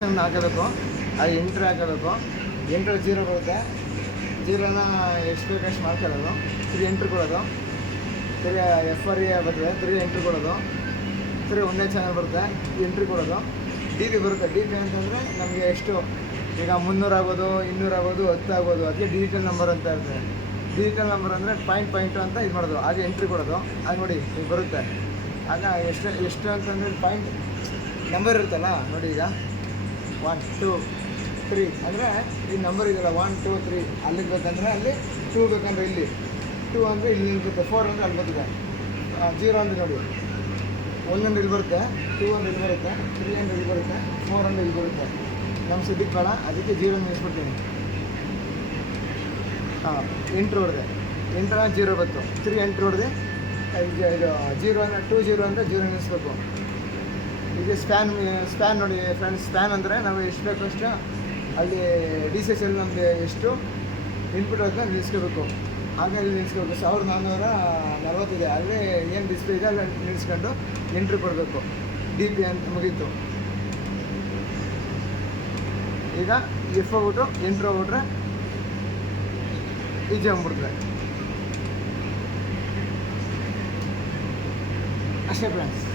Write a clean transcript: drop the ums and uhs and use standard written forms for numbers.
ಹಾಕಬೇಕು, ಅದು ಎಂಟ್ರಿ ಹಾಕಬೇಕು. ಎಂಟ್ರಲ್ಲಿ ಜೀರೋ ಬರುತ್ತೆ, ಜೀರೋನ ಎಷ್ಟು ಬೇಕು ಅಷ್ಟು ಮಾಡ್ಕೊಳ್ಳೋದು, 3 ಎಂಟ್ರಿ ಕೊಡೋದು. ತಿರ್ಗಿ FRE ಬರ್ತದೆ, 3 ಎಂಟ್ರಿ ಕೊಡೋದು. ತಿರ್ಗಿ ಒಂದೇ ಚಾನಲ್ ಬರುತ್ತೆ, ಎಂಟ್ರಿ ಕೊಡೋದು. DP ಬರುತ್ತೆ. DP ಅಂತಂದರೆ ನಮಗೆ ಎಷ್ಟು, ಈಗ 300 ಆಗ್ಬೋದು, 200 ಆಗ್ಬೋದು, 10 ಆಗ್ಬೋದು. ಅದಕ್ಕೆ ಡಿಜಿಟಲ್ ನಂಬರ್ ಅಂತ ಇರ್ತದೆ. ಡಿಜಿಟಲ್ ನಂಬರ್ ಅಂದರೆ ಪಾಯಿಂಟು ಅಂತ ಇದು ಮಾಡೋದು, ಹಾಗೆ ಎಂಟ್ರಿ ಕೊಡೋದು. ಆಗ ನೋಡಿ ಈಗ ಬರುತ್ತೆ. ಆಗ ಎಷ್ಟು ಅಂತಂದರೆ ಪಾಯಿಂಟ್ ನಂಬರ್ ಇರುತ್ತಲ್ಲ ನೋಡಿ, ಈಗ 1 2 3 ಅಂದರೆ ಈ ನಂಬರ್ ಇದೆಯಲ್ಲ 1 2 3 ಅಲ್ಲಿಗೆ ಬೇಕಂದರೆ ಅಲ್ಲಿ, 2 ಬೇಕಂದ್ರೆ ಇಲ್ಲಿ, 2 ಅಂದರೆ ಇಲ್ಲಿ ನಿಲ್ಬರುತ್ತೆ, 4 ಅಂದರೆ ಅಲ್ಲಿ ಬರ್ತದೆ, 0 ಅಂದರೆ ನೋಡಿ 1 ಅಂದರೆ ಇಲ್ಲಿ ಬರುತ್ತೆ, 2 ಅಂದರೆ ಇಲ್ಲಿ ಬರುತ್ತೆ, 3 ಅಂದರೆ ಇಲ್ಲಿ ಬರುತ್ತೆ, 4 ಅಂದರೆ ಇಲ್ಲಿ ಬರುತ್ತೆ. ನಮ್ಮ ಸುದ್ದಿಗೆ ಬೇಡ, ಅದಕ್ಕೆ 0 ನಿಲ್ಲಿಸ್ಬಿಡ್ತೀನಿ. ಎಂಟ್ರಿ ಹೊಡೆದೆ, ಎಂಟ್ರ 0 ಬಂತು, 3 ಎಂಟ್ರಿ ಹೊಡೆದೆ. ಇದು 0 ಅಂದರೆ 2 0 ಅಂದರೆ 0 ನಿಲ್ಲಿಸ್ಬೇಕು. ಈಗ ಸ್ಪ್ಯಾನ್ ನೋಡಿ ಫ್ರೆಂಡ್ಸ್, ಸ್ಪ್ಯಾನ್ ಅಂದರೆ ನಾವು ಎಷ್ಟು ಬೇಕು ಅಷ್ಟು ಅಲ್ಲಿ DCSL ನಮಗೆ ಎಷ್ಟು ಇನ್ಪುಟ್ ಅಂತ ನಿಲ್ಲಿಸ್ಕೋಬೇಕು. ಆಗ ಇಲ್ಲಿ ನಿಲ್ಲಿಸ್ಕೋಬೇಕು. 1440 ಇದೆ, ಅಲ್ಲೇ ಏನು ಡಿಸ್ಪ್ಲೇ ಇದೆ ಅಲ್ಲಿ ನಿಲ್ಲಿಸ್ಕೊಂಡು ಎಂಟ್ರಿ ಕೊಡಬೇಕು. DP ಅಂತ ಮುಗೀತು. ಈಗ F ಹೋಗ್ಬಿಟ್ಟು ಎಂಟ್ರಿ ಹೋಗ್ಬಿಟ್ರೆ ಈಜಿ ಆಗ್ಬಿಡ್ತದೆ. ಅಷ್ಟೇ ಫ್ರೆಂಡ್ಸ್.